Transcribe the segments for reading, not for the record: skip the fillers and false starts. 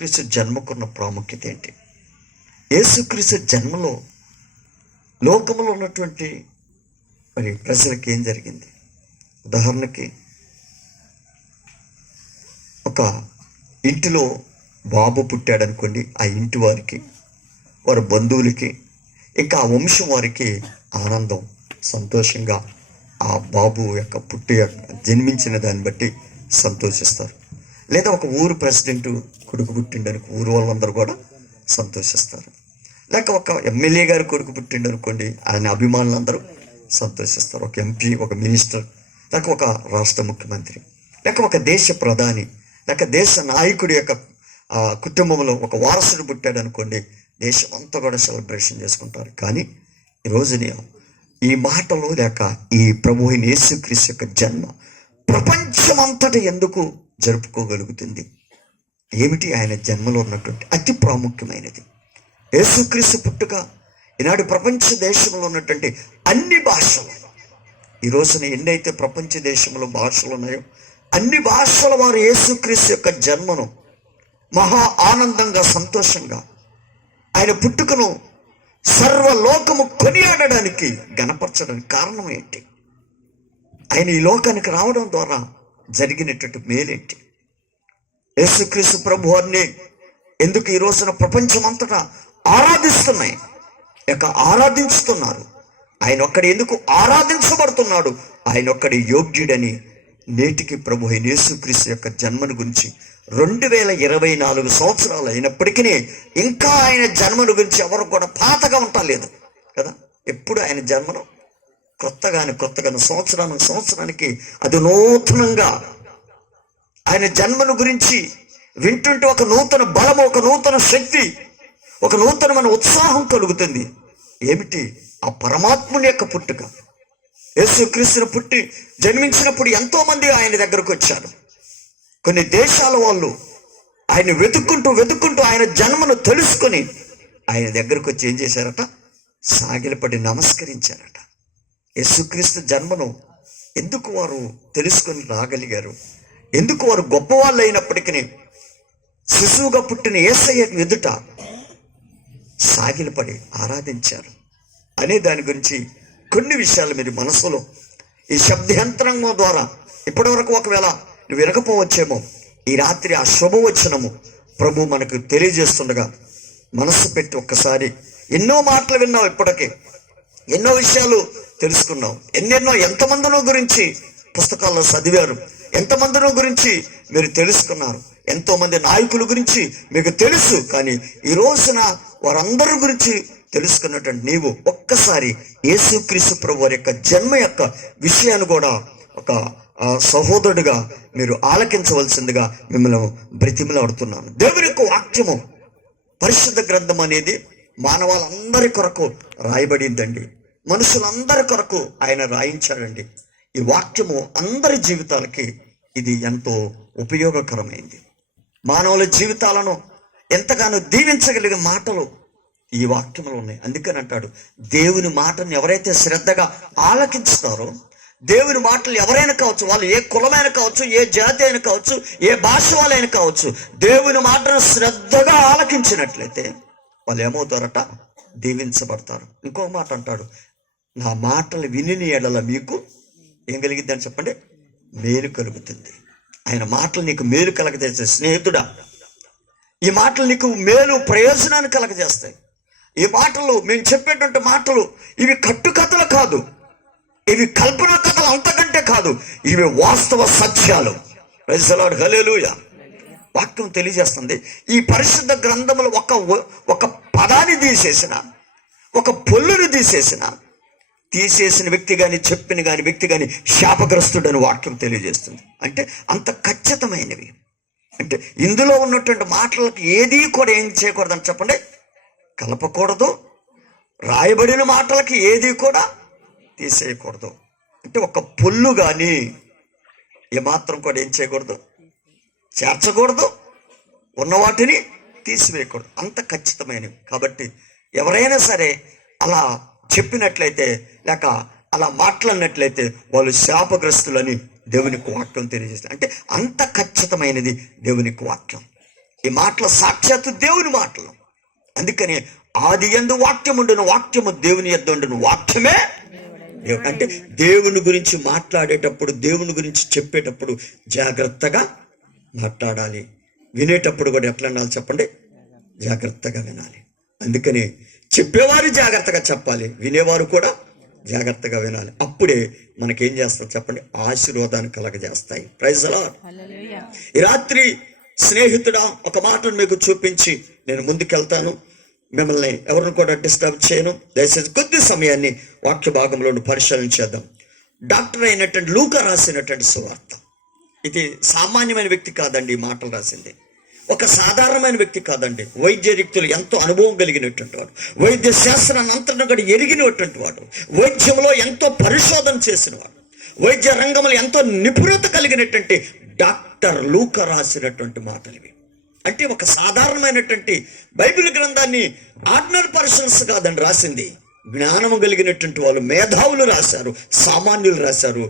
యేసుక్రీస్తు జన్మకున్న ప్రాముఖ్యత ఏంటి? యేసుక్రీస్తు జన్మలో లోకంలో ఉన్నటువంటి మరి ప్రజలకి ఏం జరిగింది? ఉదాహరణకి ఒక ఇంటిలో బాబు పుట్టాడు అనుకోండి, ఆ ఇంటి వారికి, వారి బంధువులకి, ఇంకా ఆ వంశం వారికి ఆనందం, సంతోషంగా ఆ బాబు యొక్క జన్మించిన దాన్ని బట్టి సంతోషిస్తారు. లేదా ఒక ఊరు ప్రెసిడెంట్ కొడుకు పుట్టిండనుకో ఊరు వాళ్ళందరూ కూడా సంతోషిస్తారు. లేక ఒక ఎమ్మెల్యే గారి కొడుకు పుట్టిండనుకోండి, ఆయన అభిమానులందరూ సంతోషిస్తారు. ఒక ఎంపీ, ఒక మినిస్టర్, లేక ఒక రాష్ట్ర ముఖ్యమంత్రి, లేక ఒక దేశ ప్రధాని, లేక దేశ నాయకుడి యొక్క కుటుంబంలో ఒక వారసుడు పుట్టాడు అనుకోండి, దేశం అంతా కూడా సెలబ్రేషన్ చేసుకుంటారు. కానీ ఈరోజుని ఈ మాటలు లేక ఈ ప్రభు అయిన యేసుక్రీస్తు యొక్క జన్మ ప్రపంచమంతటా ఎందుకు జరుపుకోగలుగుతుంది? ఏమిటి ఆయన జన్మలో ఉన్నటువంటి అతి ప్రాముఖ్యమైనది? యేసుక్రీస్తు పుట్టుక ఈనాడు ప్రపంచ దేశంలో ఉన్నటువంటి అన్ని భాషలు, ఈ రోజున ఎన్నైతే ప్రపంచ దేశంలో భాషలు ఉన్నాయో అన్ని భాషల వారు యేసుక్రీస్తు యొక్క జన్మను మహా ఆనందంగా, సంతోషంగా, ఆయన పుట్టుకను సర్వలోకము కొనియాడడానికి, గణపరచడానికి కారణం ఏంటి? ఆయన ఈ లోకానికి రావడం ద్వారా జరిగినటువంటి మేలేంటి? యేసుక్రీస్తు ప్రభు వారిని ఎందుకు ఈ రోజున ప్రపంచం అంతటా ఆరాధిస్తున్నాయి, ఆరాధించుతున్నారు? ఆయన ఒక్కడి ఎందుకు ఆరాధించబడుతున్నాడు? ఆయన ఒక్కడి యోగ్యుడని నేటికి ప్రభు అయిన యేసుక్రీస్తు యొక్క జన్మను గురించి 2024 సంవత్సరాలు అయినప్పటికీ ఇంకా ఆయన జన్మను గురించి ఎవరు కూడా పాతగా ఉండలేదు కదా. ఎప్పుడు ఆయన జన్మను కొత్తగాను సంవత్సరానికి అది నూతనంగా ఆయన జన్మను గురించి వింటుంటే ఒక నూతన బలము, ఒక నూతన శక్తి, ఒక నూతనమైన ఉత్సాహం కలుగుతుంది. ఏమిటి? ఆ పరమాత్ముని యొక్క పుట్టుక. యేసుక్రీస్తును పుట్టి జన్మించినప్పుడు ఎంతో మంది ఆయన దగ్గరకు వచ్చారు. కొన్ని దేశాల వాళ్ళు ఆయన వెతుక్కుంటూ ఆయన జన్మను తెలుసుకొని ఆయన దగ్గరకు వచ్చి ఏం చేశారట? సాగిలపడి నమస్కరించారట. యేసుక్రీస్తు జన్మను ఎందుకు వారు తెలుసుకొని రాగలిగారు? ఎందుకు వారు గొప్పవాళ్ళు అయినప్పటికీ శిశువుగా పుట్టిన యేసయ్య ఎదుట సాగిలపడి ఆరాధించారు అనే దాని గురించి కొన్ని విషయాలు మీరు మనసులో ఈ శబ్దయంత్రాంగం ద్వారా ఇప్పటివరకు ఒకవేళ నువ్వు వినకపోవచ్చేమో, ఈ రాత్రి ఆ శుభవచనము ప్రభు మనకు తెలియజేస్తుండగా మనస్సు పెట్టి ఒక్కసారి ఎన్నో మాటలు విన్నావు, ఇప్పటికే ఎన్నో విషయాలు తెలుసుకున్నావు, ఎంతమందినో గురించి పుస్తకాల్లో చదివారు, ఎంతమందినో గురించి మీరు తెలుసుకున్నారు, ఎంతోమంది నాయకుల గురించి మీకు తెలుసు. కానీ ఈ రోజున వారందరి గురించి తెలుసుకున్నటువంటి నీవు ఒక్కసారి యేసుక్రీస్తు ప్రభు వారి యొక్క జన్మ యొక్క విషయాన్ని కూడా ఒక సహోదరుడిగా మీరు ఆలకించవలసిందిగా మిమ్మల్ని బ్రతిమలాడుతున్నాను. దేవుని యొక్క వాక్యము, పరిశుద్ధ గ్రంథం అనేది మానవాళ్ళందరి కొరకు రాయబడిందండి. మనుషులందరి కొరకు ఆయన రాయించాడండి. ఈ వాక్యము అందరి జీవితాలకి ఇది ఎంతో ఉపయోగకరమైంది. మానవుల జీవితాలను ఎంతగానో దీవించగలిగే మాటలు ఈ వాక్యంలో ఉన్నాయి. అందుకని అంటాడు, దేవుని మాటను ఎవరైతే శ్రద్ధగా ఆలకిస్తారో, దేవుని మాటలు ఎవరైనా కావచ్చు, వాళ్ళు ఏ కులమైన కావచ్చు, ఏ జాతి అయినా కావచ్చు, ఏ భాష వాళ్ళైనా కావచ్చు, దేవుని మాటను శ్రద్ధగా ఆలకించినట్లయితే వాళ్ళు ఏమవుతారట? దీవించబడతారు. ఇంకొక మాట అంటాడు, నా మాటలు విని ఎడల మీకు ఏం కలిగిద్ది అని చెప్పండి? మేలు కలుగుతుంది. ఆయన మాటలు నీకు మేలు కలగజేస్తాయి. స్నేహితుడా, ఈ మాటలు నీకు మేలు, ప్రయోజనాన్ని కలగజేస్తాయి. ఈ మాటలు, మేము చెప్పేటువంటి మాటలు, ఇవి కట్టుకథలు కాదు, ఇవి కల్పన కథలు అంతకంటే కాదు, ఇవి వాస్తవ సత్యాలు. ప్రైజ్ ది లార్డ్, హల్లెలూయా. వాక్యం తెలియజేస్తుంది. ఈ పరిశుద్ధ గ్రంథములు ఒక పదాన్ని తీసేసిన, ఒక పొల్లుని తీసేసిన వ్యక్తి కానీ, చెప్పిన కానీ వ్యక్తి కానీ శాపగ్రస్తుడని వాక్యం తెలియజేస్తుంది. అంటే అంత ఖచ్చితమైనవి. అంటే ఇందులో ఉన్నటువంటి మాటలకు ఏదీ కూడా ఏం చేయకూడదని చెప్పండి, కలపకూడదు. రాయబడిన మాటలకి ఏది కూడా తీసేయకూడదు. అంటే ఒక పొల్లు కానీ ఏమాత్రం కూడా ఏం చేయకూడదు, చేర్చకూడదు, ఉన్న వాటిని తీసివేయకూడదు. అంత ఖచ్చితమైనవి. కాబట్టి ఎవరైనా సరే అలా చెప్పినట్లయితే లేక అలా మాట్లాడినట్లయితే వాళ్ళు శాపగ్రస్తులని దేవునికి వాక్యం తెలియజేస్తారు. అంటే అంత ఖచ్చితమైనది దేవునికి వాక్యం. ఈ మాటల సాక్షాత్తు దేవుని మాటలు. అందుకని ఆది యందు వాక్యముండును, వాక్యము దేవుని యొద్ద ఉండును, వాక్యమే దేవుడు. అంటే దేవుని గురించి మాట్లాడేటప్పుడు, దేవుని గురించి చెప్పేటప్పుడు జాగ్రత్తగా మాట్లాడాలి. వినేటప్పుడు కూడా ఎట్లా ఉండాలి చెప్పండి? జాగ్రత్తగా వినాలి. అందుకని చెప్పేవారు జాగ్రత్తగా చెప్పాలి, వినేవారు కూడా జాగ్రత్తగా వినాలి. అప్పుడే మనకేం చేస్తారు చెప్పండి? ఆశీర్వాదాన్ని కలగజేస్తాయి. Praise the lord. ఈ రాత్రి స్నేహితుడా, ఒక మాటను మీకు చూపించి నేను ముందుకెళ్తాను. మిమ్మల్ని ఎవరిని కూడా డిస్టర్బ్ చేయను. దయచేసి కొద్ది సమయాన్ని వాక్య భాగంలో పరిశీలన చేద్దాం. డాక్టర్ అయినటువంటి లూకా రాసినటువంటి సువార్త. ఇది సామాన్యమైన వ్యక్తి కాదండి ఈ మాటలు రాసింది. ఒక సాధారణమైన వ్యక్తి కాదండి. వైద్య రీతులు ఎంతో అనుభవం కలిగినటువంటి వాడు, వైద్య శాస్త్రాన్ని అంతటా కూడా ఎరిగినటువంటి వాడు, వైద్యంలో ఎంతో పరిశోధన చేసిన వాడు, వైద్య రంగంలో ఎంతో నిపుణత కలిగినటువంటి డాక్టర్ లూకా రాసినటువంటి మాటలు ఇవి. అంటే ఒక సాధారణమైనటువంటి బైబిల్ గ్రంథాన్ని ఆర్డినరీ పర్సన్స్ కాదండి రాసింది. జ్ఞానము కలిగినటువంటి వాళ్ళు, మేధావులు రాశారు, సామాన్యులు రాశారు,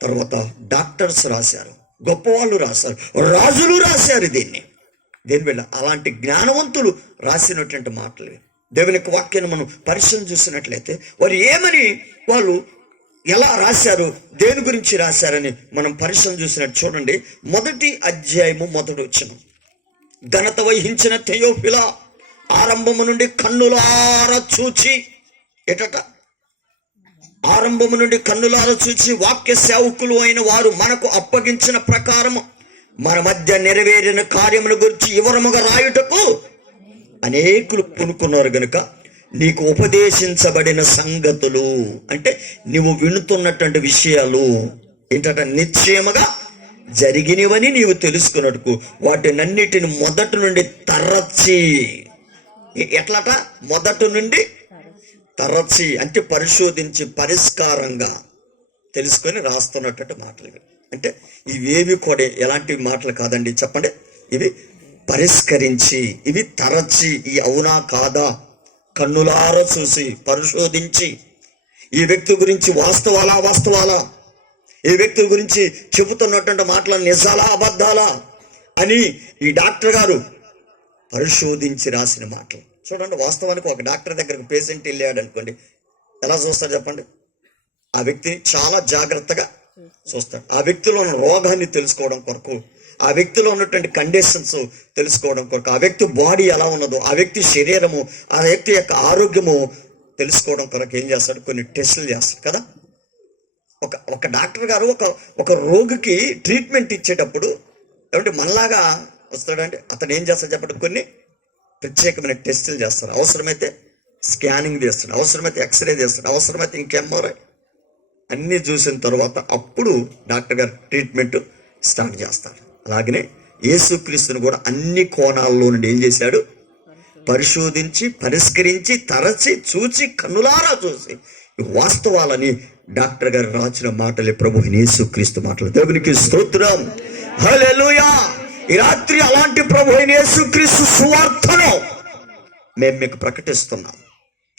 తర్వాత డాక్టర్స్ రాశారు, గొప్పవాళ్ళు రాశారు, రాజులు రాశారు. దేనివల్ల అలాంటి జ్ఞానవంతులు రాసినటువంటి మాటలు. దేవుని యొక్క వాక్యాన్ని మనం పరిశీలన చూసినట్లయితే వాళ్ళు ఎలా రాశారు, దేని గురించి రాశారని మనం పరిశీలన చూసినట్టు చూడండి. 1వ అధ్యాయము 1వ వచనం. ఘనత వహించిన థెయోఫిలా, ఆరంభము నుండి కన్నులార చూచి ఆరంభము నుండి కన్నులార చూచి వాక్య సేవకులు అయిన వారు మనకు అప్పగించిన ప్రకారము మన మధ్య నెరవేరిన కార్యముల గురించి వివరముగా రాయుటకు అనేకులు పూనుకున్నారు గనుక నీకు ఉపదేశించబడిన సంగతులు, అంటే నువ్వు వినుతున్నటువంటి విషయాలు నిశ్చయముగా జరిగినవని నీవు తెలుసుకున్నట్టుకు వాటినన్నిటిని మొదటి నుండి తరచి, మొదటి నుండి తరచి అంటే పరిశోధించి పరిష్కారంగా తెలుసుకొని రాస్తున్నటువంటి మాటలు. అంటే ఇవేవి కూడా ఎలాంటి మాటలు కాదండి చెప్పండి. ఇవి పరిష్కరించి, ఇవి తరచి, ఈ అవునా కాదా కన్నులారా చూసి పరిశోధించి, ఈ వ్యక్తి గురించి వాస్తవాలా, ఈ వ్యక్తి గురించి చెబుతున్నటువంటి మాటలు నిజాలా అబద్ధాలా అని ఈ డాక్టర్ గారు పరిశోధించి రాసిన మాటలు. చూడండి, వాస్తవానికి ఒక డాక్టర్ దగ్గరకు పేషెంట్ వెళ్ళాడు అనుకోండి, ఎలా చూస్తాడు చెప్పండి? ఆ వ్యక్తిని చాలా జాగ్రత్తగా చూస్తాడు. ఆ వ్యక్తిలో ఉన్న రోగాన్ని తెలుసుకోవడం కొరకు, ఆ వ్యక్తిలో ఉన్నటువంటి కండిషన్స్ తెలుసుకోవడం కొరకు, ఆ వ్యక్తి బాడీ ఎలా ఉన్నదో, ఆ వ్యక్తి శరీరము, ఆ వ్యక్తి యొక్క ఆరోగ్యము తెలుసుకోవడం కొరకు ఏం చేస్తాడు? కొన్ని టెస్టులు చేస్తాడు కదా. ఒక డాక్టర్ గారు ఒక రోగికి ట్రీట్మెంట్ ఇచ్చేటప్పుడు ఏమంటే మనలాగా వస్తాడంటే అతను ఏం చేస్తాడు చెప్పండి? కొన్ని ప్రత్యేకమైన టెస్టులు చేస్తారు. అవసరమైతే స్కానింగ్ చేస్తాడు, అవసరమైతే ఎక్స్రే చేస్తాడు, అవసరమైతే ఇంకెంఆర్ఐ అన్నీ చూసిన తర్వాత అప్పుడు డాక్టర్ గారు ట్రీట్మెంట్ స్టార్ట్ చేస్తారు. అలాగనే యేసుక్రీస్తుని కూడా అన్ని కోణాల్లో నుండి ఏం చేశాడు? పరిశోధించి పరిష్కరించి తరచి చూచి కన్నులారా చూసి వాస్తవాలని డాక్టర్ గారు రాసిన మాటలే ప్రభు యేసుక్రీస్తు మాటలు. దేవునికి స్తోత్రం, హల్లెలూయా. ఈ రాత్రి అలాంటి ప్రభు యేసుక్రీస్తు సువార్తను మేము మీకు ప్రకటిస్తున్నాం.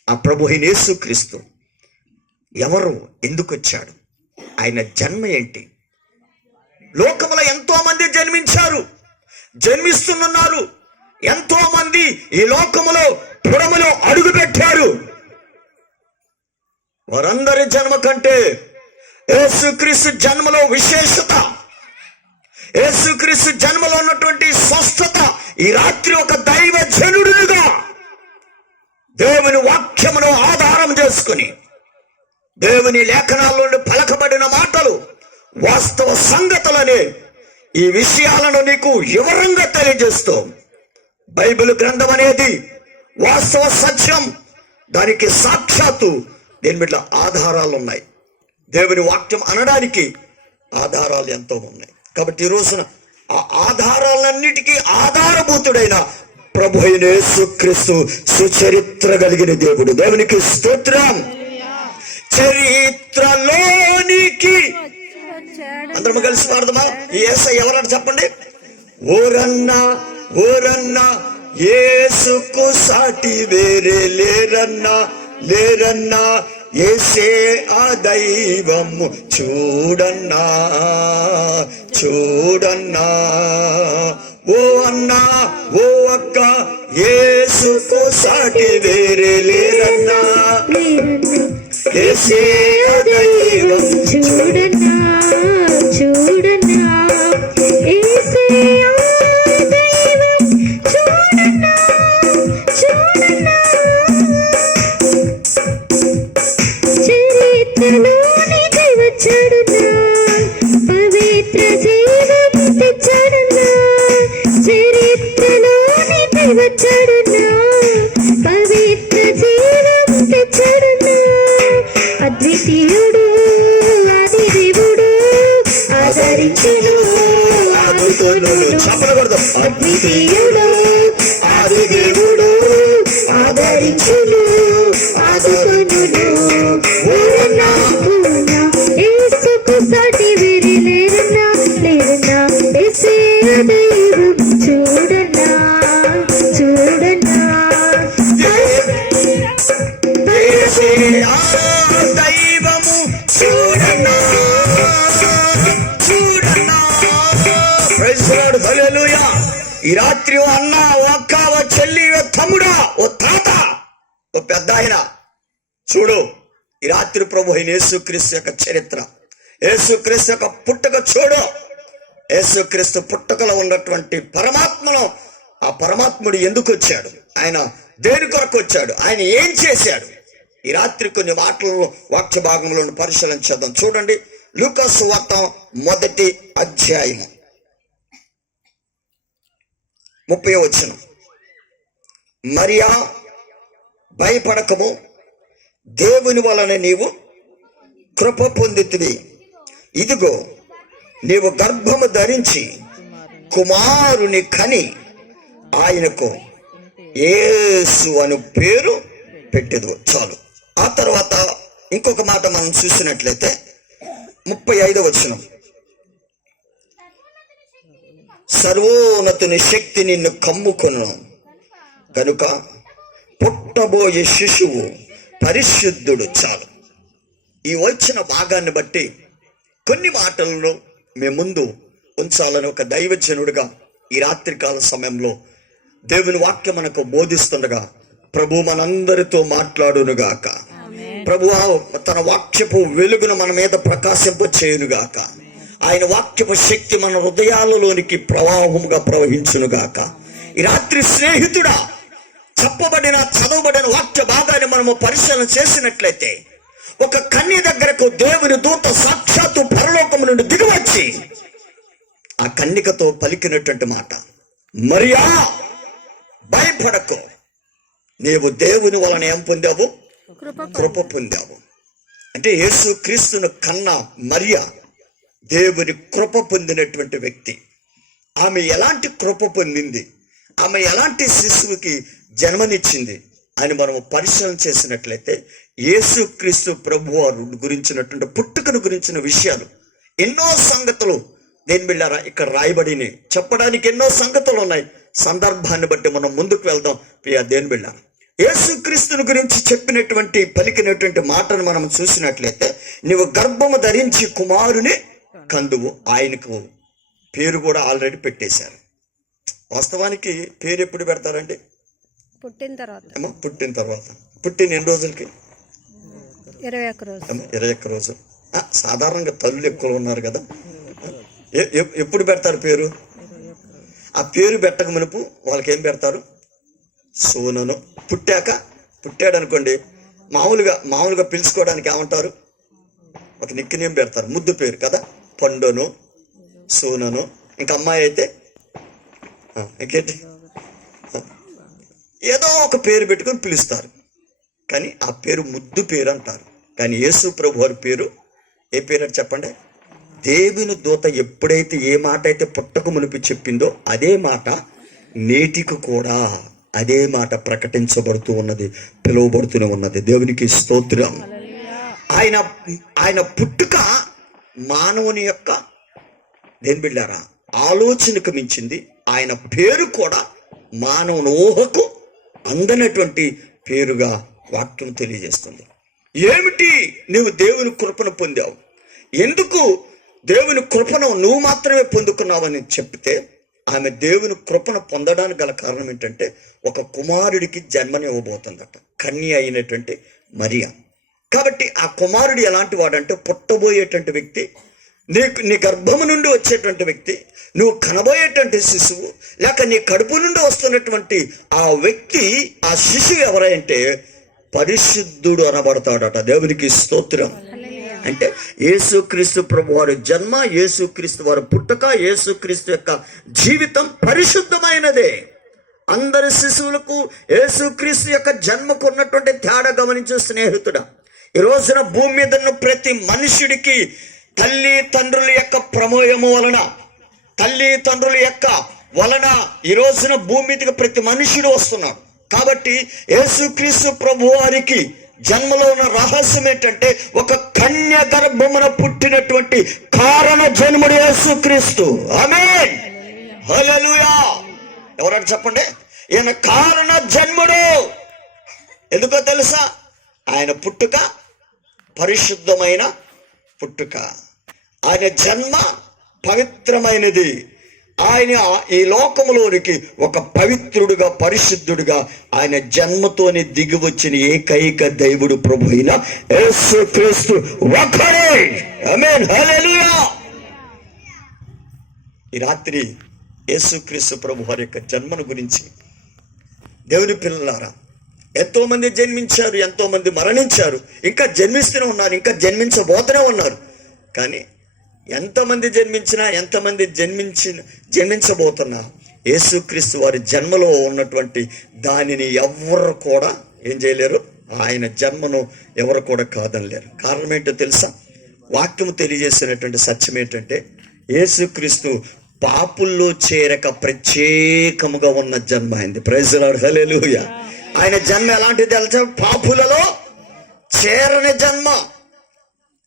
ఆ ప్రభు యేసుక్రీస్తు ఎవరు, ఎందుకు వచ్చాడు, ఆయన జన్మ ఏంటి? లోకములో ఎంతో మంది జన్మించారు, జన్మిస్తున్నారు. ఎంతో మంది ఈ లోకములో పురములో అడుగు పెట్టారు. వారందరి జన్మ కంటే యేసుక్రీస్తు జన్మలో విశేషత, యేసుక్రీస్తు జన్మలో ఉన్నటువంటి స్వస్థత ఈ రాత్రి ఒక దైవ జనుడుగా దేవుని వాక్యమును ఆధారం చేసుకుని, దేవుని లేఖనాల్లో పలకబడిన మాటలు వాస్తవ సంగతులని ఈ విషయాలను నీకు వివరంగా తెలియజేస్తూ, బైబిల్ గ్రంథం అనేది వాస్తవ సత్యం, దానికి సాక్షాత్తు దీని మీద ఆధారాలు ఉన్నాయి. దేవుని వాక్యం అనడానికి ఆధారాలు ఎంతో ఉన్నాయి. కాబట్టి ఈ రోజున ఆ ఆధారాలన్నిటికీ ఆధారభూతుడైన ప్రభు అయిన యేసుక్రీస్తు సుచరిత్ర కలిగిన దేవుడు. దేవునికి స్తోత్రం. చరిత్రలోనికి అందరం కలిసి పాడదామా? ఈ యేసయ్య ఎవరన్నా చెప్పండి. ఓరన్నా ఓరన్నా యేసుకు సాటి వేరే లేరన్నా, యేసే ఆ దైవము చూడన్నా చూడన్నా. ఓ అన్నా ఓ అక్క, యేసుకు సాటి వేరే లేరన్నా. యేసే ఆ దైవం చూడన్నా చూడన్నా. యేసే ఆ దైవం చూడన్నా చూడన్నా. చరిత్రలోనికి వచ్చాడున్నా, పవిత్ర జీవం తెచ్చాడున్నా. చరిత్రలోనికి వచ్చాడున్నా, పవిత్ర జీవం తెచ్చాడున్నా. అద్వితీయుడు ఆది దేవుడు, ఆదరించును ఆదుకొనును. అద్వితీయుడు ఆది దేవుడు, ఆదరించును ఆదుకొనును. ఊరన్నా ఊరన్నా, యేసుకు సాటి వేరే లేరన్నా లేరన్నా. యేసే దైవం చూడన్నా చూడన్నా. యేసే ఆ దైవము చూడన్నా చూడన్నా. ప్రైజ్ ది లార్డ్, హల్లెలూయా. ఈ రాత్రి ఓ అన్న, ఓ అక్క, ఓ చెల్లి, ఓ తమ్ముడా, ఓ తాత, ఓ పెద్ద ఆయన చూడు. ఈ రాత్రి ప్రభు అయిన యేసుక్రీస్తు యొక్క చరిత్ర, యేసుక్రీస్తు యొక్క పుట్టుక చూడు. యేసుక్రీస్తు పుట్టుకలో ఉన్నటువంటి పరమాత్మను, ఆ పరమాత్ముడు ఎందుకు వచ్చాడు, ఆయన దేని కొరకు వచ్చాడు, ఆయన ఏం చేశాడు, ఈ రాత్రి కొన్ని మాటలను వాక్య భాగంలో పరిశీలించేద్దాం. చూడండి, లూకా సువార్త 1వ అధ్యాయము 30వ వచనం. మరియా, భయపడకము, దేవుని వలన నీవు కృప పొందితివి. ఇదిగో నీవు గర్భము ధరించి కుమారుని కని ఆయనకు యేసు అను పేరు పెట్టెదవు. చాలు. ఆ తర్వాత ఇంకొక మాట మనం చూసినట్లయితే 35వ వచనం. సర్వోన్నతుని శక్తి నిన్ను కమ్ముకొను కనుక పుట్టబోయే శిశువు పరిశుద్ధుడు. చాలు. ఈ వచ్చిన భాగాన్ని బట్టి కొన్ని మాటలను మేము ముందు ఉంచాలని ఒక దైవజనుడిగా ఈ రాత్రికాల సమయంలో దేవుని వాక్యం మనకు బోధిస్తుండగా ప్రభు మనందరితో మాట్లాడునుగాక. ప్రభు తన వాక్యపు వెలుగును మన మీద ప్రకాశింప చేయునుగాక. ఆయన వాక్యపు శక్తి మన హృదయాలలోనికి ప్రవాహముగా ప్రవహించునుగాక. ఈ రాత్రి స్నేహితుడా, చెప్పబడిన చదవబడిన వాక్య భాగాన్ని మనము పరిశీలన చేసినట్లయితే, ఒక కన్య దగ్గరకు దేవుని దూత సాక్షాత్తు పరలోకము నుండి దిగివచ్చి ఆ కన్యకతో పలికినటువంటి మాట, మరియా భయపడకు, నీవు దేవుని వలన ఏం పొందావు? కృప పొందావు. అంటే యేసు క్రీస్తును కన్నా మరియా దేవుని కృప పొందినటువంటి వ్యక్తి. ఆమె ఎలాంటి కృప పొందింది, ఆమె ఎలాంటి శిశువుకి జన్మనిచ్చింది అని మనము పరిశీలన చేసినట్లయితే, యేసు క్రీస్తు ప్రభువారు గురించినటువంటి పుట్టుకను గురించిన విషయాలు ఎన్నో సంగతులు దేని బిళ్ళారా ఇక్కడ రాయబడిని చెప్పడానికి ఎన్నో సంగతులు ఉన్నాయి. సందర్భాన్ని బట్టి మనం ముందుకు వెళ్దాం. ప్రియా దేని బిళ్ళారా, యేసుక్రీస్తుని గురించి చెప్పినటువంటి పలికినటువంటి మాటను మనం చూసినట్లయితే, నీవు గర్భము ధరించి కుమారుని కందువు. ఆయనకు పేరు కూడా ఆల్రెడీ పెట్టేశారు. వాస్తవానికి పేరు ఎప్పుడు పెడతారండి? పుట్టిన తర్వాత. పుట్టిన ఎన్ని రోజులకి? 21 రోజు. సాధారణంగా తల్లులు ఎక్కువ ఉన్నారు కదా, ఎప్పుడు పెడతారు పేరు? ఆ పేరు పెట్టక మునుపు వాళ్ళకి ఏం పెడతారు? సోనను. పుట్టాడు అనుకోండి, మామూలుగా పిలుచుకోవడానికి ఏమంటారు? ఒక నిక్కి నేమ్ పెడతారు, ముద్దు పేరు కదా, పండును, సోనను. ఇంకా అమ్మాయి అయితే ఇంకేంటి, ఏదో ఒక పేరు పెట్టుకొని పిలుస్తారు. కానీ ఆ పేరు ముద్దు పేరు అంటారు. కానీ యేసు ప్రభు వారి పేరు ఏ పేరు అని చెప్పండి? దేవుని దూత ఎప్పుడైతే ఏ మాట అయితే పుట్టక మునిపి చెప్పిందో అదే మాట నేటికి కూడా అదే మాట ప్రకటించబడుతూ ఉన్నది, పిలువబడుతూనే ఉన్నది. దేవునికి స్తోత్రం. ఆయన పుట్టుక మానవుని యొక్క దేని బిళ్ళారా ఆలోచనకు మించింది. ఆయన పేరు కూడా మానవుని ఊహకు అందనటువంటి పేరుగా వాక్యం తెలియజేస్తుంది. ఏమిటి నువ్వు దేవుని కృపను పొందావు, ఎందుకు దేవుని కృపను నువ్వు మాత్రమే పొందుకున్నావని చెప్తే, ఆమె దేవుని కృపను పొందడానికి గల కారణం ఏంటంటే ఒక కుమారుడికి జన్మనివ్వబోతుందట, కన్య అయినటువంటి మరియా. కాబట్టి ఆ కుమారుడు ఎలాంటి వాడంటే పుట్టబోయేటువంటి వ్యక్తి, నీ గర్భము నుండి వచ్చేటువంటి వ్యక్తి, నువ్వు కనబోయేటువంటి శిశువు, లేక నీ కడుపు నుండి వస్తున్నటువంటి ఆ వ్యక్తి, ఆ శిశువు ఎవరంటే పరిశుద్ధుడు అనబడతాడట. దేవునికి స్తోత్రం. అంటే యేసుక్రీస్తు ప్రభు వారి జన్మ, యేసుక్రీస్తు వారి పుట్టుక, యేసుక్రీస్తు యొక్క జీవితం పరిశుద్ధమైనదే. అందరి శిశువులకు యేసుక్రీస్తు యొక్క జన్మకు ఉన్నటువంటి తేడా గమనించే స్నేహితుడా, ఈ రోజున భూమి మీద ఉన్న ప్రతి మనుషుడికి తల్లి తండ్రుల యొక్క ప్రమేయము వలన, తల్లి తండ్రుల యొక్క వలన ఈ రోజున భూమి మీదకి ప్రతి మనుషుడు వస్తున్నాడు. కాబట్టి యేసుక్రీస్తు ప్రభు వారికి జన్మలో ఉన్న రహస్యం ఏంటంటే ఒక కన్య గర్భమున పుట్టినటువంటి కారణ జన్ముడు యేసుక్రీస్తు. ఆమేన్, హల్లెలూయా. ఎవరంటే చెప్పండి, ఈయన కారణ జన్ముడు. ఎందుకో తెలుసా? ఆయన పుట్టుక పరిశుద్ధమైన పుట్టుక, ఆయన జన్మ పవిత్రమైనది. ఆయన ఈ లోకములోనికి ఒక పవిత్రుడుగా, పరిశుద్ధుడుగా ఆయన జన్మతోనే దిగి వచ్చిన ఏకైక దేవుడు ప్రభు అయిన యేసుక్రీస్తు ఒక్కడే. ఆమేన్, హల్లెలూయా. ఈ రాత్రి యేసుక్రీస్తు ప్రభు వారి యొక్క జన్మను గురించి, దేవుని పిల్లలారా, ఎంతో మంది జన్మించారు, ఎంతో మంది మరణించారు, ఇంకా జన్మిస్తూనే ఉన్నారు, ఇంకా జన్మించబోతూనే ఉన్నారు. కానీ ఎంతమంది జన్మించినా, ఎంతమంది జన్మించబోతున్నా యేసుక్రీస్తు వారి జన్మలో ఉన్నటువంటి దానిని ఎవరు కూడా ఏం చేయలేరు, ఆయన జన్మను ఎవరు కూడా కాదనలేరు. కారణం ఏంటో తెలుసా? వాక్యము తెలియజేసినటువంటి సత్యం ఏంటంటే యేసుక్రీస్తు పాపుల్లో చేరక ప్రత్యేకముగా ఉన్న జన్మ అయింది. ప్రైజ్ ది లార్డ్, హల్లెలూయా. ఆయన జన్మ ఎలాంటిది తెలుసా? పాపులలో చేరని జన్మ,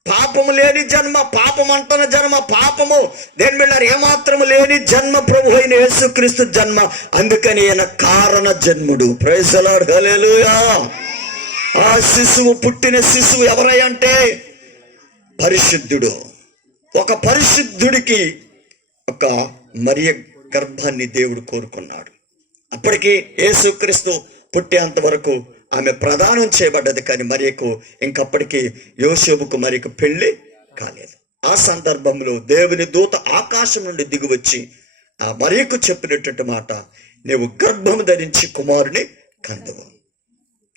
పాపము లేని జన్మ, పాపం అంటున్న జన్మ, పాపము దేని మీద ఏమాత్రము లేని జన్మ ప్రభు అయిన యేసుక్రీస్తు జన్మ. అందుకని ఆయన కారణ జన్ముడు. ప్రైజ్ ది లార్డ్, హల్లెలూయా. ఆ శిశువు, పుట్టిన శిశువు ఎవరై అంటే పరిశుద్ధుడు. ఒక పరిశుద్ధుడికి ఒక మరియ గర్భాన్ని దేవుడు కోరుకున్నాడు. అప్పటికి యేసుక్రీస్తు పుట్టేంత వరకు ఆమె ప్రదానం చేయబడ్డది, కానీ మరియకు ఇంకప్పటికి యోసేపుకు మరియకు పెళ్లి కాలేదు. ఆ సందర్భంలో దేవుని దూత ఆకాశం నుండి దిగివచ్చి ఆ మరియకు చెప్పినటువంటి మాట, నీవు గర్భము ధరించి కుమారుని కందువు.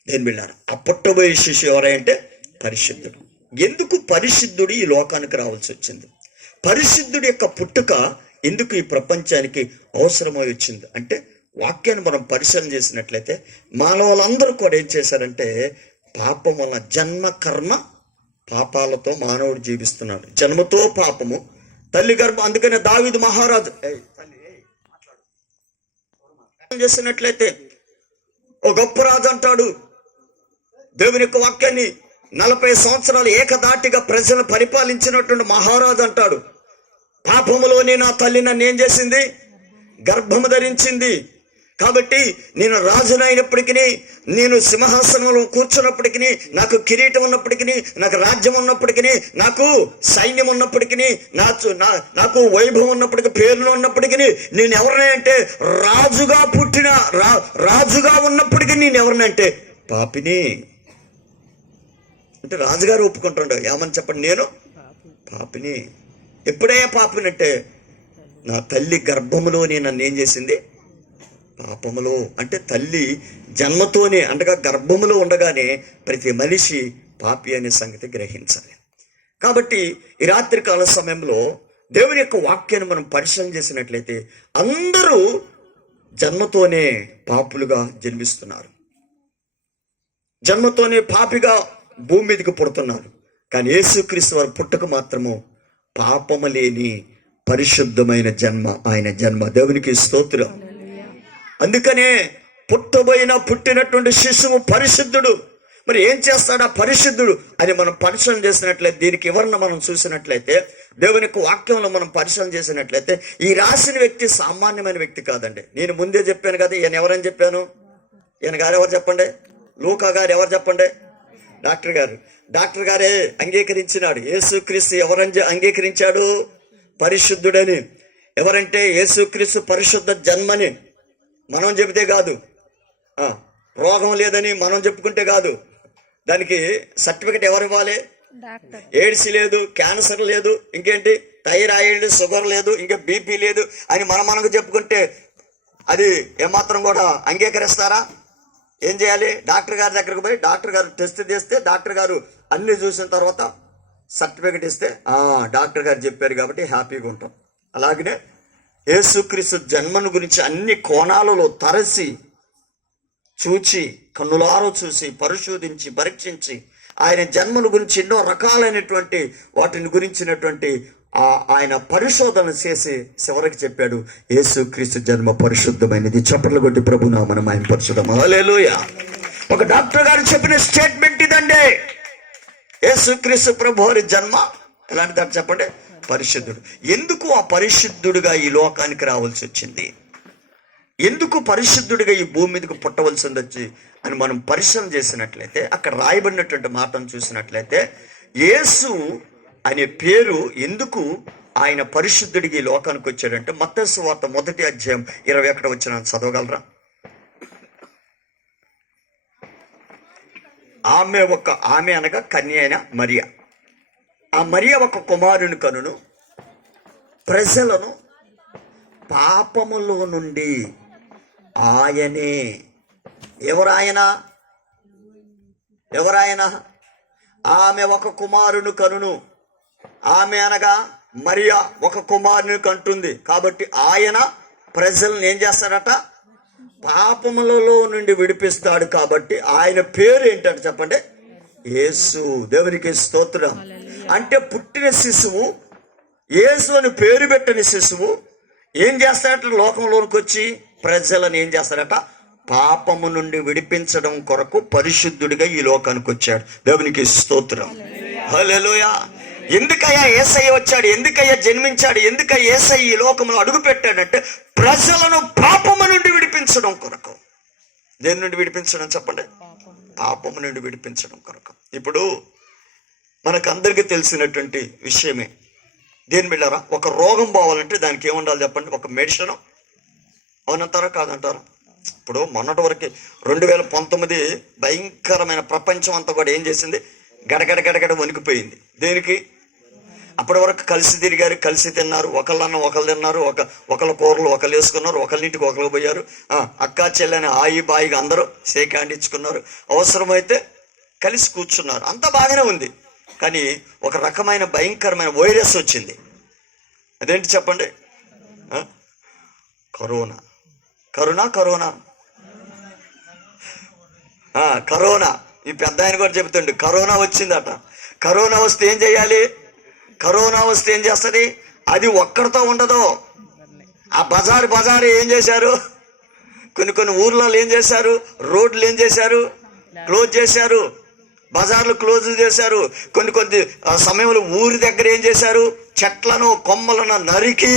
దేని వెళ్ళారు? ఆ పుట్టబోయే శిశువు ఎవరంటే పరిశుద్ధుడు. ఎందుకు పరిశుద్ధుడు ఈ లోకానికి రావాల్సి వచ్చింది? పరిశుద్ధుడి యొక్క పుట్టుక ఎందుకు ఈ ప్రపంచానికి అవసరమై వచ్చింది అంటే, వాక్యాన్ని మనం పరిశీలన చేసినట్లయితే మానవులందరూ కూడా ఏం చేశారంటే, పాపం వల్ల జన్మ కర్మ పాపాలతో మానవుడు జీవిస్తున్నాడు. జన్మతో పాపము, తల్లి గర్భం. అందుకనే దావీదు మహారాజు చేసినట్లయితే ఓ గొప్ప రాజు అంటాడు, దేవుని యొక్క వాక్యాన్ని 40 సంవత్సరాలు ఏకదాటిగా ప్రజలను పరిపాలించినటువంటి మహారాజు అంటాడు, పాపములోనే నా తల్లి నన్ను ఏం చేసింది? గర్భము ధరించింది. కాబట్టి నేను రాజునైనప్పటికీ, నేను సింహాసనంలో కూర్చున్నప్పటికీ, నాకు కిరీటం ఉన్నప్పటికీ, నాకు రాజ్యం ఉన్నప్పటికీ, నాకు సైన్యం ఉన్నప్పటికీ, నాకు వైభవం ఉన్నప్పటికీ, పేర్లు ఉన్నప్పటికీ, నేను ఎవరినంటే రాజుగా పుట్టిన రాజుగా ఉన్నప్పటికీ నేను ఎవరినంటే పాపిని. అంటే రాజుగారు ఒప్పుకుంటాడు, ఏమని చెప్పండి, నేను పాపిని. ఎప్పుడయ్యా పాపినంటే, నా తల్లి గర్భములోనే నన్ను ఏం చేసింది? పాపములో. అంటే తల్లి జన్మతోనే, అనగా గర్భములో ఉండగానే ప్రతి మనిషి పాపి అనే సంగతి గ్రహించాలి. కాబట్టి ఈ రాత్రికాల సమయంలో దేవుని యొక్క వాక్యాన్ని మనం పరిశీలన చేసినట్లయితే అందరూ జన్మతోనే పాపులుగా జన్మిస్తున్నారు, జన్మతోనే పాపిగా భూమి మీదకి పుడుతున్నారు. కానీ యేసుక్రీస్తు వారి పుట్టుక మాత్రము పాపము లేని పరిశుద్ధమైన జన్మ, ఆయన జన్మ. దేవునికి స్తోత్రం. అందుకనే పుట్టినటువంటి శిశువు పరిశుద్ధుడు. మరి ఏం చేస్తాడు ఆ పరిశుద్ధుడు అని మనం పరిశీలన చేసినట్లయితే, దీనికి ఎవరిని మనం చూసినట్లయితే, దేవుని యొక్క వాక్యంలో మనం పరిశీలన చేసినట్లయితే, ఈ రాసిన వ్యక్తి సామాన్యమైన వ్యక్తి కాదండి. నేను ముందే చెప్పాను కదా, ఈయన ఎవరని చెప్పాను? ఈయన గారు ఎవరు చెప్పండి? లూకా గారు ఎవరు చెప్పండి? డాక్టర్ గారే అంగీకరించినాడు. యేసుక్రీస్తు ఎవరని అంగీకరించాడు? పరిశుద్ధుడని. ఎవరంటే యేసుక్రీస్తు పరిశుద్ధ జన్మని మనం చెబితే కాదు, రోగం లేదని మనం చెప్పుకుంటే కాదు, దానికి సర్టిఫికెట్ ఎవరు ఇవ్వాలి? ఎయిడ్స్ లేదు, క్యాన్సర్ లేదు, ఇంకేంటి థైరాయిడ్, షుగర్ లేదు, ఇంకా బీపీ లేదు అని మనకు చెప్పుకుంటే అది ఏమాత్రం కూడా అంగీకరిస్తారా? ఏం చేయాలి? డాక్టర్ గారి దగ్గరకు పోయి డాక్టర్ గారు టెస్ట్ చేస్తే డాక్టర్ గారు అన్ని చూసిన తర్వాత సర్టిఫికెట్ ఇస్తే డాక్టర్ గారు చెప్పారు కాబట్టి హ్యాపీగా ఉంటాం. అలాగనే యేసుక్రీస్తు జన్మను గురించి అన్ని కోణాలలో తరసి చూచి, కన్నులారో చూసి, పరిశోధించి, పరీక్షించి, ఆయన జన్మను గురించి ఎన్నో రకాలైనటువంటి వాటిని గురించినటువంటి ఆయన పరిశోధన చేసి చివరికి చెప్పాడు, యేసుక్రీస్తు జన్మ పరిశుద్ధమైనది. చప్పట్లు కొట్టి ప్రభునామమున మహిమపరచుదాం. హల్లెలూయా. ఒక డాక్టర్ గారు చెప్పిన స్టేట్మెంట్ ఇదండి. యేసుక్రీస్తు ప్రభు వారి జన్మ ఎలాంటిది చెప్పండి? పరిశుద్ధుడు. ఎందుకు ఆ పరిశుద్ధుడిగా ఈ లోకానికి రావాల్సి వచ్చింది? ఎందుకు పరిశుద్ధుడిగా ఈ భూమి మీదకి పుట్టవలసి వచ్చి అని మనం పరిశీలన చేసినట్లయితే, అక్కడ రాయబడినటువంటి మాటను చూసినట్లయితే, యేసు అనే పేరు ఎందుకు ఆయన పరిశుద్ధుడికి ఈ లోకానికి వచ్చాడంటే, మత్తయి సువార్త 1వ అధ్యాయం 21వ వచనం చదవగలరా? ఆమె అనగా కన్య అయిన మరియ. ఆ మరియ ఒక కుమారుని కనును, ప్రజలను పాపములో నుండి ఆయనే. ఎవరాయన? ఆమె ఒక కుమారుని కనును. ఆమె అనగా మరియ ఒక కుమారుని కంటుంది కాబట్టి ఆయన ప్రజలను ఏం చేస్తాడట? పాపములలో నుండి విడిపిస్తాడు. కాబట్టి ఆయన పేరు ఏంటంటే చెప్పండి? యేసు. దేవునికి స్తోత్రం. అంటే పుట్టిన శిశువు, యేసు అని పేరు పెట్టని శిశువు ఏం చేస్తాడట? లోకంలోనికి వచ్చి ప్రజలను ఏం చేస్తాడట? పాపము నుండి విడిపించడం కొరకు పరిశుద్ధుడిగా ఈ లోకానికి వచ్చాడు. దేవునికి స్తోత్రం. హల్లెలూయా. ఎందుకయ్యా యేసయ్య వచ్చాడు? ఎందుకయ్యా జన్మించాడు? ఎందుకయ్యా యేసయ్య ఈ లోకంలో అడుగు పెట్టాడంటే ప్రజలను పాపము నుండి విడిపించడం కొరకు. దేని నుండి విడిపించడం చెప్పండి? పాపము నుండి విడిపించడం కొరకు. ఇప్పుడు మనకందరికీ తెలిసినటువంటి విషయమే. దేని బిడ్డారా? ఒక రోగం పోవాలంటే దానికి ఏముండాలి చెప్పండి? ఒక మెడిసిన్. అవునంటారా కాదంటారా? ఇప్పుడు మొన్నటి వరకు 2019 భయంకరమైన ప్రపంచం అంతా కూడా ఏం చేసింది? గడగడ వణికిపోయింది. దేనికి? అప్పటి వరకు కలిసి తిరిగారు, కలిసి తిన్నారు, ఒకళ్ళన్న ఒకళ్ళు తిన్నారు, ఒకళ్ళ కూరలు ఒకళ్ళు వేసుకున్నారు, ఒకళ్ళింటికి ఒకళ్ళు పోయారు, అక్కా చెల్లని ఆయి బాయిగా అందరూ షేక్ హ్యాండ్ ఇచ్చుకున్నారు, అవసరమైతే కలిసి కూర్చున్నారు, అంతా బాగానే ఉంది. కానీ ఒక రకమైన భయంకరమైన వైరస్ వచ్చింది. అదేంటి చెప్పండి? కరోనా. ఈ పెద్ద ఆయన కూడా చెబుతుండే కరోనా వచ్చిందట. కరోనా వస్తే ఏం చేయాలి? కరోనా వస్తే ఏం చేస్తుంది? అది ఒక్కడితో ఉండదు. ఆ బజారు ఏం చేశారు? కొన్ని ఊర్లలో ఏం చేశారు? రోడ్లు ఏం చేశారు? క్లోజ్ చేశారు. బజార్లు క్లోజ్ చేశారు. కొన్ని సమయంలో ఊరి దగ్గర ఏం చేశారు? చెట్లను కొమ్మలను నరికి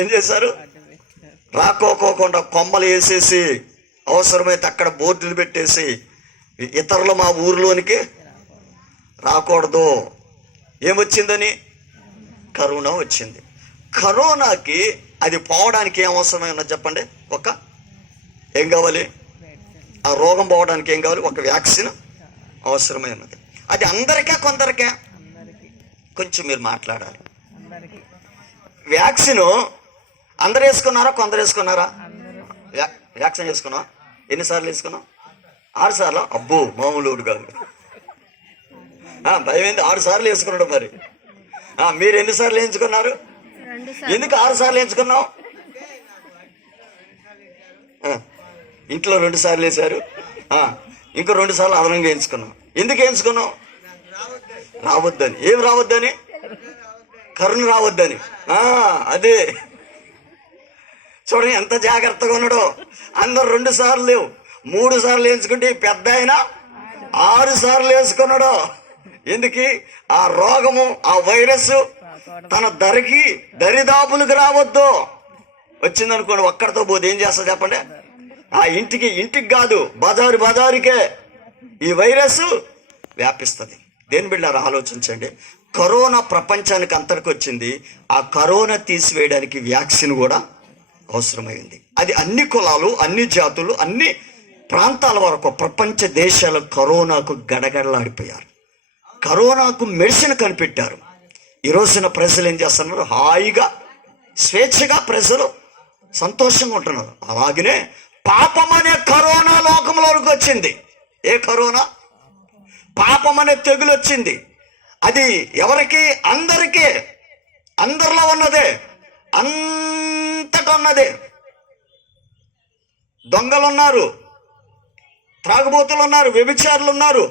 ఏం చేశారు? రాకోకోకుండా కొమ్మలు వేసేసి, అవసరమైతే అక్కడ బోర్డులు పెట్టేసి ఇతరులు మా ఊర్లోనికి రాకూడదు. ఏమొచ్చిందని? కరోనా వచ్చింది. కరోనాకి అది పోవడానికి ఏం అవసరమై ఉన్నది చెప్పండి? ఏం కావాలి? ఆ రోగం పోవడానికి ఏం కావాలి? ఒక వ్యాక్సిన్ అవసరమై ఉన్నది. అది అందరికా కొందరికా? కొంచెం మీరు మాట్లాడాలి. వ్యాక్సిన్ అందరు వేసుకున్నారా? కొందరు వేసుకున్నారా? వ్యాక్సిన్ వేసుకున్నావా? ఎన్నిసార్లు వేసుకున్నావు? 6 సార్లు. అబ్బో, మామూలు కాదు. భయం ఏంది? 6 సార్లు వేసుకున్నాడు. మరి మీరు ఎన్నిసార్లు వేయించుకున్నారు? ఎందుకు 6 సార్లు వేయించుకున్నావు? ఇంట్లో 2 సార్లు వేశారు, ఇంకో 2 సార్లు అదనంగా వేయించుకున్నావు. ఎందుకు వేయించుకున్నావు? రావద్దని. ఏం రావద్దని? కరుణ రావద్దని. అదే చూడండి ఎంత జాగ్రత్తగా ఉన్నాడో. అందరు 2 సార్లు లేవు, 3 సార్లు వేయించుకుంటే పెద్ద ఆయన 6 సార్లు వేసుకున్నాడు. ఎందుకు? ఆ రోగము, ఆ వైరస్ తన దరిదాపులకు రావద్దు. వచ్చిందనుకోండి, ఒక్కడితో పోతే ఏం చేస్తా చెప్పండి? ఆ ఇంటికి కాదు, బజారుకే ఈ వైరస్ వ్యాపిస్తుంది. దేని బిళ్ళారు ఆలోచించండి. కరోనా ప్రపంచానికి అంతటికి వచ్చింది. ఆ కరోనా తీసివేయడానికి వ్యాక్సిన్ కూడా అవసరమైంది. అది అన్ని కులాలు, అన్ని జాతులు, అన్ని ప్రాంతాల వరకు ప్రపంచ దేశాలు కరోనాకు గడగడలాడిపోయారు. కరోనాకు మెడిసిన్ కనిపెట్టారు. ఈ రోజున ప్రజలు ఏం చేస్తున్నారు? హాయిగా స్వేచ్ఛగా ప్రజలు సంతోషంగా ఉంటున్నారు. అలాగనే పాపం అనే కరోనా లోకంలోకి వచ్చింది. ఏ కరోనా? పాపం అనే తెగులు వచ్చింది. అది ఎవరికి? అందరికీ. అందరిలో ఉన్నదే, అంతటా ఉన్నదే. దొంగలు ఉన్నారు, త్రాగుబోతులు ఉన్నారు, వ్యభిచారులు ఉన్నారు,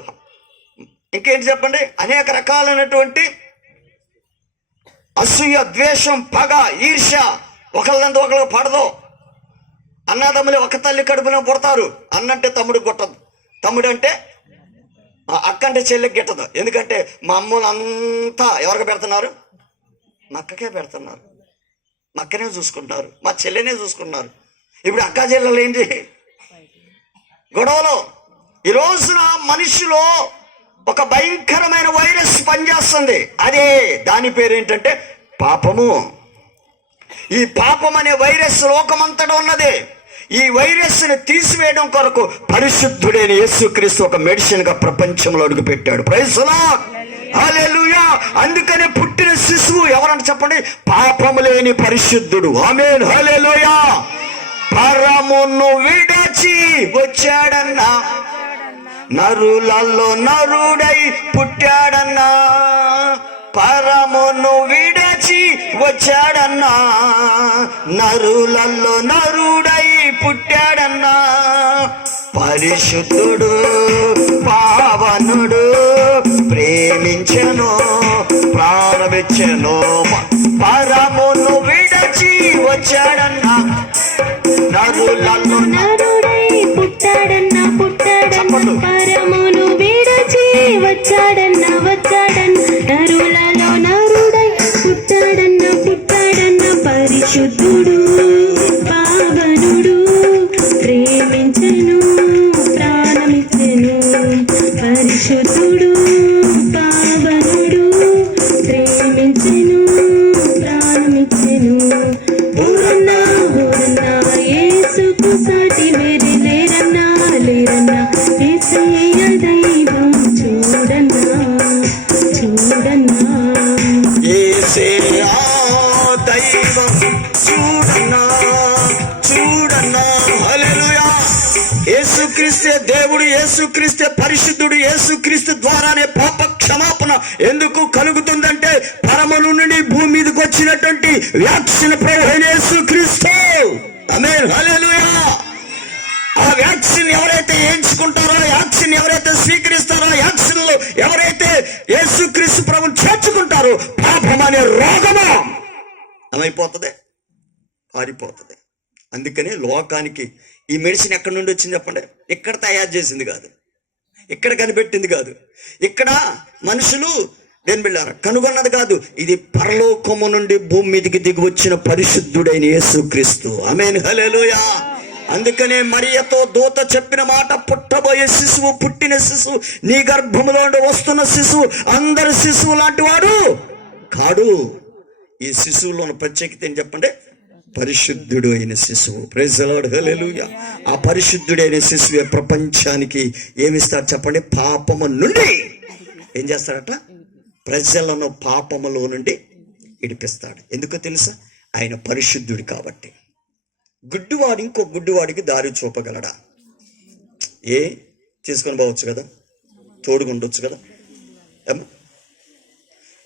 ఇంకేంటి చెప్పండి, అనేక రకాలైనటువంటి అసూయ, ద్వేషం, పగ, ఈర్ష్య, ఒకళ్ళంతా ఒకళ్ళకి పడదు. అన్నదమ్ములు ఒక తల్లి కడుపులో పుడతారు. అన్నంటే తమ్ముడు కొట్టదు, తమ్ముడు అంటే అక్క అంటే చెల్లికి గిట్టదు. ఎందుకంటే మా అమ్మలు అంతా ఎవరికి పెడుతున్నారు? మా అక్కకే పెడుతున్నారు. మా అక్కనే చూసుకుంటున్నారు, మా చెల్లెనే చూసుకున్నారు. ఇప్పుడు అక్క చెల్లెలు ఏంటి గొడవలు? ఈ రోజున మనిషిలో ఒక భయంకరమైన వైరస్ పనిచేస్తుంది. అదే దాని పేరు ఏంటంటే పాపము. ఈ పాపం అనే వైరస్ లోకమంతటా ఉన్నది. ఈ వైరస్ ని తీసివేయడం కొరకు పరిశుద్ధుడైన యేసుక్రీస్తు ఒక మెడిసిన్ గా ప్రపంచంలో అడుగు పెట్టాడు. ప్రైజ్ ది లార్డ్, హల్లెలూయా. అందుకనే పుట్టిన శిశువు ఎవరంటే చెప్పండి? పాపము లేని పరిశుద్ధుడు. ఆమేన్, హల్లెలూయా. పరమును విడచి వచ్చాడన్నా, నరులలో నరుడై పుట్టాడన్నా. పరమును విడచి వచ్చాడన్నా, నరులలో నరుడై పుట్టాడన్నా. పరిశుద్ధుడు పావనుడు, ప్రేమించెను ప్రాణమిచ్చెను. పరమును విడచి వచ్చాడన్నా, నరులలో నరుడై పుట్టాడన్న పుట్టాడన్న. పరమును విడచి వచ్చాడన్న వచ్చాడన్న. నరులలో నరుడై పుట్టాడన్న పుట్టాడన్న. పరిశుద్ధుడు పావనుడు, ప్రేమించెను ప్రాణమిచ్చెను. పరిశుద్ధుడు పావనుడు, ప్రేమించెను ప్రాణమిచ్చెను. ఊరన్నా ఊరన్నా యేసుకు సాటి వేరే లేరన్నా లేరన్నా. యేసయ్య దైవం చూడన్నా చూడన్నా. యేసయ్యా దైవం చూడన్నా చూడన్నా. హల్లెలూయా. యేసుక్రీస్తే దేవుడు, యేసుక్రీస్తే పరిశుద్ధుడు. యేసుక్రీస్తు ద్వారానే పాప క్షమాపణ ఎందుకు కలుగుతుందంటే పరమను నుండి భూమి మీదకి వచ్చినటువంటి వ్యాక్సిన్ ప్రభువైన యేసుక్రీస్తు. ఆమేన్, హల్లెలూయా. ఆ వ్యాక్సిన్ ఎవరైతే ఎంచుకుంటారో, వ్యాక్సిన్ ఎవరైతే స్వీకరిస్తారో, వ్యాక్సిన్ లో ఎవరైతే యేసుక్రీస్తు ప్రభువుని చేర్చుకుంటారో, పాపం అనే రోగము ఏమైపోతుంది? పారిపోతుంది. అందుకనే లోకానికి ఈ మెడిసిన్ ఎక్కడి నుండి వచ్చింది చెప్పండి? ఇక్కడ తయారు చేసింది కాదు, ఇక్కడ కనిపెట్టింది కాదు, ఇక్కడ మనుషులు దేని బిళ్ళారా కనుగొన్నది కాదు. ఇది పరలోకము నుండి భూమి మీదకి దిగి వచ్చిన పరిశుద్ధుడైన యేసుక్రీస్తు. ఆమేన్, హల్లెలూయా. అందుకనే మరియతో దూత చెప్పిన మాట, పుట్టబోయే శిశువు, పుట్టిన శిశువు, నీ గర్భములో వస్తున్న శిశువు అందరి శిశువు లాంటి వాడు కాడు. ఈ శిశువులో ఉన్న ప్రత్యేకత ఏం చెప్పండి? పరిశుద్ధుడు అయిన శిశువు. ప్రైజ్ ది లార్డ్, హల్లెలూయా. ఆ పరిశుద్ధుడైన శిశువే ప్రపంచానికి ఏమిస్తాడు చెప్పండి? పాపము నుండి ఏం చేస్తాడట? ప్రజలను పాపములో నుండి ఇడిపిస్తాడు. ఎందుకో తెలుసా? ఆయన పరిశుద్ధుడు కాబట్టి. గుడ్డివాడు ఇంకో గుడ్డివాడికి దారి చూపగలడా? తీసుకొని పోవచ్చు కదా, తోడుగా ఉండొచ్చు కదా.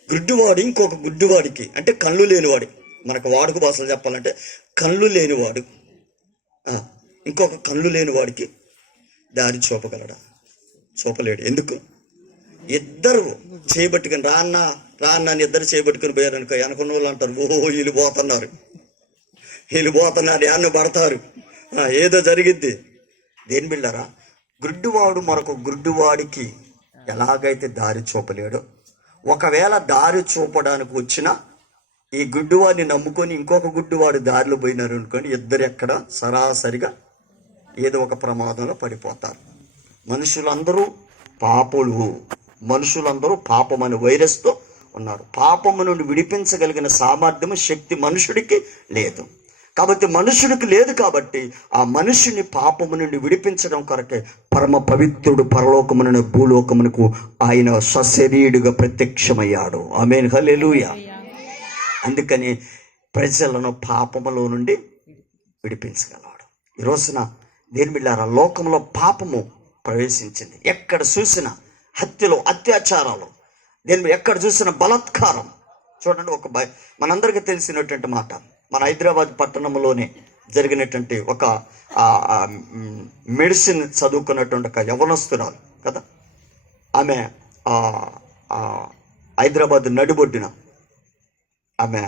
గుడ్డివాడు ఇంకొక గుడ్డివాడికి, అంటే కళ్ళు లేనివాడి, మనకు వాడుక భాషలు చెప్పాలంటే కళ్ళు లేనివాడు ఇంకొక కళ్ళు లేనివాడికి దారి చూపగలడా? చూపలేడు. ఎందుకు? ఇద్దరు చేయబట్టుకుని రాన్న అని ఇద్దరు చేయబట్టుకుని పోయారనుకో, వెనకున్న వాళ్ళు అంటారు, ఓహో వీళ్ళు పోతున్నారు యాన్న పడతారు, ఏదో జరిగిద్ది. దేని బిళ్ళారా? గుడ్డివాడు మరొక గుడ్డివాడికి ఎలాగైతే దారి చూపలేడో, ఒకవేళ దారి చూపడానికి వచ్చినా ఈ గుడ్డివాడిని నమ్ముకొని ఇంకొక గుడ్డివాడు దారిలో పోయినారు అనుకోండి, ఇద్దరు ఎక్కడ సరాసరిగా ఏదో ఒక ప్రమాదంలో పడిపోతారు. మనుషులందరూ పాపులు. మనుషులందరూ పాపం అనే వైరస్తో ఉన్నారు. పాపము నుండి విడిపించగలిగిన సామర్థ్యము, శక్తి మనుషుడికి లేదు. కాబట్టి మనుషుడికి లేదు కాబట్టి ఆ మనుషుని పాపము నుండి విడిపించడం కొరకే పరమ పవిత్రుడు పరలోకమున భూలోకమునకు ఆయన సశరీరుగా ప్రత్యక్షమయ్యాడు. ఆమేన్, హల్లెలూయా. అందుకని ప్రజలను పాపములో నుండి విడిపించగలవాడు. ఈ రోజున దేని బిడ్డారా, లోకంలో పాపము ప్రవేశించింది. ఎక్కడ చూసినా హత్యలు, అత్యాచారాలు, ఎక్కడ చూసినా బలాత్కారం. చూడండి, మనందరికీ తెలిసినటువంటి మాట, మన హైదరాబాద్ పట్టణంలోనే జరిగినటువంటి ఒక మెడిసిన్ చదువుకున్నటువంటి ఒక యవనస్తురాలు కదా, ఆమె హైదరాబాద్ నడిబొడ్డున ఆమె